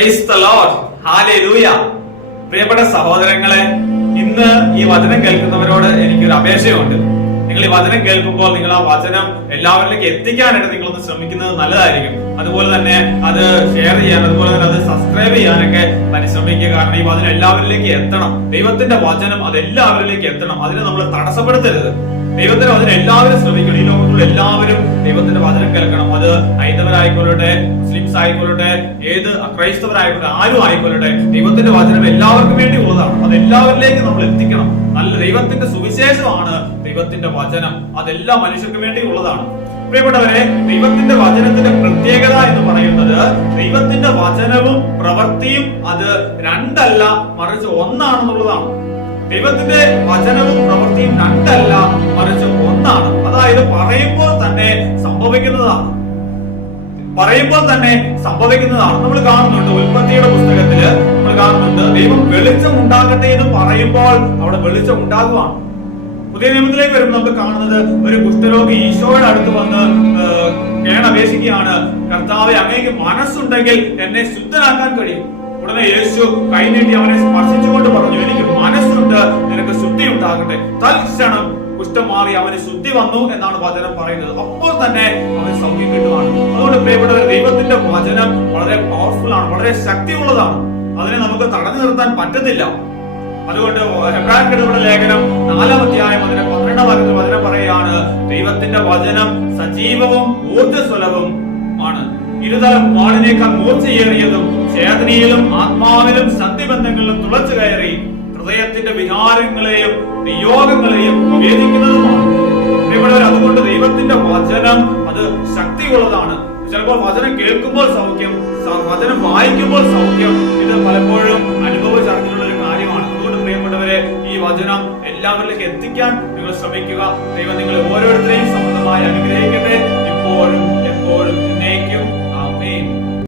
Praise the Lord hallelujah പ്രിയപ്പെട്ട സഹോദരങ്ങളെ ഇന്ന് ഈ വചനം കേൾക്കുന്നവരോട് എനിക്കൊരു അപേക്ഷയുണ്ട്. നിങ്ങൾ ഈ വചനം കേൾക്കുമ്പോൾ നിങ്ങൾ ആ വചനം എല്ലാവരിലേക്ക് എത്തിക്കാനായിട്ട് നിങ്ങളൊന്ന് ശ്രമിക്കുന്നത് നല്ലതായിരിക്കും. അതുപോലെ തന്നെ അത് ഷെയർ ചെയ്യാൻ അതുപോലെ തന്നെ അത് സബ്സ്ക്രൈബ് ചെയ്യാനൊക്കെ പരിശ്രമിക്കുക. കാരണം ഈ വചനം എല്ലാവരിലേക്ക് എത്തണം. ദൈവത്തിന്റെ വചനം അത് എല്ലാവരിലേക്ക് എത്തണം. അതിനെ നമ്മൾ തടസ്സപ്പെടുത്തരുത്. ദൈവത്തിന്റെ വചനം എല്ലാവരും ശ്രമിക്കണം. ഈ ലോകത്തുള്ള എല്ലാവരും ദൈവത്തിന്റെ വചനം കേൾക്കണം. അത് ഹൈന്ദവരായിക്കൊള്ളട്ടെ മുസ്ലിംസ് ആയിക്കൊള്ളട്ടെ ഏത് ക്രൈസ്തവരായിക്കൊള്ളട്ടെ ആരും ആയിക്കൊള്ളട്ടെ ദൈവത്തിന്റെ വചനം എല്ലാവർക്കും വേണ്ടി ഉള്ളതാണ്. അത് എല്ലാവരിലേക്കും നമ്മൾ എത്തിക്കണം. നല്ല ദൈവത്തിന്റെ സുവിശേഷമാണ് ദൈവത്തിന്റെ വചനം. അതെല്ലാ മനുഷ്യർക്കും വേണ്ടി ഉള്ളതാണ്. പ്രിയപ്പെട്ടവരെ ദൈവത്തിന്റെ വചനത്തിന്റെ എന്ന് പറയുന്നത് ദൈവത്തിന്റെ വചനവും പ്രവൃത്തിയും അത് രണ്ടല്ല മറിച്ച് ഒന്നാണെന്നുള്ളതാണ്. ദൈവത്തിന്റെ വചനവും പ്രവൃത്തിയും രണ്ടല്ല മറിച്ച് ഒന്നാണ്. അതായത് പറയുമ്പോൾ തന്നെ സംഭവിക്കുന്നതാണ്. പറയുമ്പോൾ തന്നെ സംഭവിക്കുന്നതാണ്. നമ്മൾ കാണുന്നുണ്ട് ഉൽപ്പത്തിയുടെ പുസ്തകത്തിൽ നമ്മൾ കാണുന്നുണ്ട് ദൈവം വെളിച്ചം ഉണ്ടാകട്ടെ എന്ന് പറയുമ്പോൾ അവിടെ വെളിച്ചം ഉണ്ടാകുവാണ്. പുതിയ നിയമത്തിലേക്ക് വരുമ്പോൾ നമുക്ക് കാണുന്നത് ഒരു കുഷ്ഠരോഗി ഈശോയുടെ അടുത്ത് വന്ന് കേണപേക്ഷിക്കുകയാണ്. കർത്താവെ അങ്ങേക്ക് മനസ്സുണ്ടെങ്കിൽ എന്നെ ശുദ്ധനാക്കാൻ കഴിയും. ഉടനെ യേശു കൈനീട്ടി അവനെ സ്പർശിച്ചുകൊണ്ട് പറഞ്ഞു എനിക്ക് മനസ്സുണ്ട് നിനക്ക് ശുദ്ധി ഉണ്ടാകട്ടെ. തൽക്ഷണം കുഷ്ഠം മാറി അവന് ശുദ്ധി വന്നു എന്നാണ് വചനം പറയുന്നത്. അപ്പോൾ തന്നെ അവൻ സൗഖ്യം കിട്ടുവാണ്. അതുകൊണ്ട് പ്രിയപ്പെട്ടവർ ദൈവത്തിന്റെ വചനം വളരെ പവർഫുൾ ആണ് വളരെ ശക്തിയുള്ളതാണ്. അതിനെ നമുക്ക് തടഞ്ഞു നിർത്താൻ പറ്റത്തില്ല. അതുകൊണ്ട് ഹെബ്രാർക്കെടുക്കുന്ന ലേഖനം നാലാം അധ്യായം ദൈവത്തിന്റെ വചനം സജീവവും ഊർജസ്വലവും ആണ്. ഇരുതരം വാളിനേക്കാൾ മൂർച്ചയേറിയതും ചേതനയിലും ആത്മാവിലും സന്ധിബന്ധങ്ങളിലും തുളച്ചു കയറി ഹൃദയത്തിന്റെ വികാരങ്ങളെയും വിയോഗങ്ങളെയും വിവേചിക്കുന്നതുമാണ് ഇവിടെ അതുകൊണ്ട് ദൈവത്തിന്റെ വചനം അത് ശക്തിയുള്ളതാണ്. ചിലപ്പോൾ വചനം കേൾക്കുമ്പോൾ സൗഖ്യം വചനം വായിക്കുമ്പോൾ സൗഖ്യം ഇത് പലപ്പോഴും എല്ലാവരിലേക്ക് എത്തിക്കാൻ നിങ്ങൾ ശ്രമിക്കുക. ദൈവം നിങ്ങളെ ഓരോരുത്തരെയും സമൃദ്ധമായി അനുഗ്രഹിക്കട്ടെ.